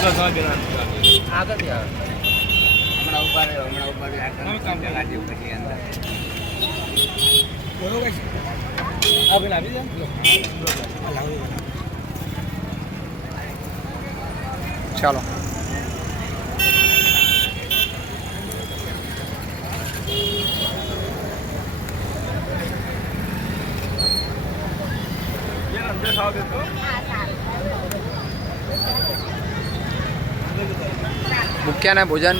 આગળથી આવે હમણાં ઉભા રહ્યો પછી અંદર ચાલો ભૂખ્યાના ભોજન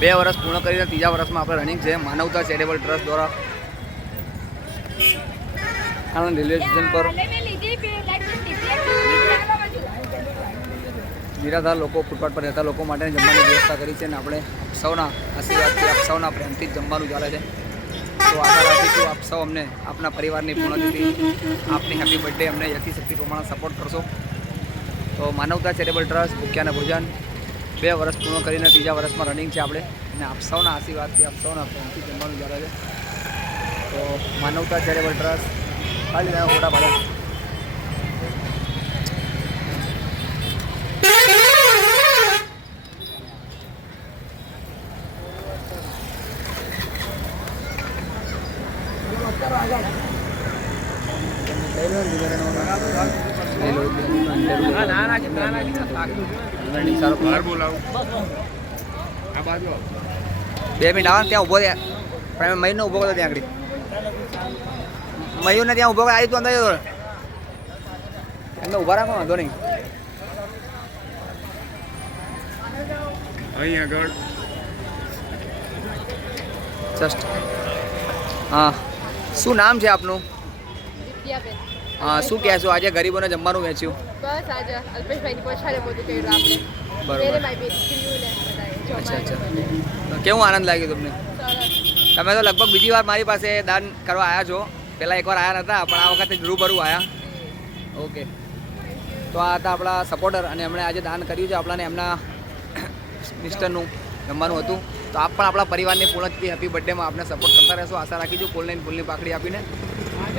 2 વર્ષ પૂર્ણ કરીને 3જા વર્ષમાં આપણે રનિંગ છે માનવતા ચેરિટેબલ ટ્રસ્ટ દ્વારા આણંદ રેલવે સ્ટેશન પર નિરાધાર લોકો ફૂટપાથ પર રહેતા લોકો માટે જમવાની વ્યવસ્થા કરી છે અને આપણે સૌના આશીર્વાદથી આપ સૌના પ્રેમથી જ જમવાનું ચાલે છે તો આશા રાખીશું આપ સૌ અમને આપના પરિવારની પૂર્ણતિથિ આપની હેપી બર્થડે અમને યથાશક્તિ પ્રમાણે સપોર્ટ કરશો તો માનવતા ચેરિટેબલ ટ્રસ્ટ ભૂખ્યાના ભોજન 2 વર્ષ પૂર્ણ કરીને 3જા વર્ષમાં રનિંગ છે આપણે અને આપ સૌના આશીર્વાદથી આપ સૌના પ્રેમથી જમવાનું ચાલે છે તો માનવતા ચેરિટેબલ ટ્રસ્ટ ખાલી રહ્યા ઓડા ભાડા બે મિનિટ આવો ત્યાં ઊભો થયા મયુરને ઊભો કરો ત્યાં આગળ મયુરને ત્યાં ઊભો આવી તું અંદર એમને ઊભા રાખો વાંધો નહીં અહીં આગળ જસ્ટ હા શું નામ છે આપનું હા શું કહેશો આજે ગરીબોને જમવાનું વેચ્યું બસ આજે અલ્પેશભાઈની પછાડે બધું કર્યું આપણે બરોબર અચ્છા અચ્છા કેવું આનંદ લાગ્યો તમને તમે તો લગભગ બીજી વાર મારી પાસે દાન કરવા આવ્યા છો પહેલાં એકવાર આવ્યા નહોતા પણ આ વખતે રૂબરૂ આવ્યા ઓકે તો આ હતા આપણા સપોર્ટર અને એમણે આજે દાન કર્યું છે આપણાને એમના મિસ્ટરનું જમવાનું હતું તો આપ પણ આપણા પરિવારની પૂર્ણતિથિ હેપી બર્થડેમાં આપણે સપોર્ટ કરતા રહેશો આશા રાખીશું ફૂલની પાકડી આપીને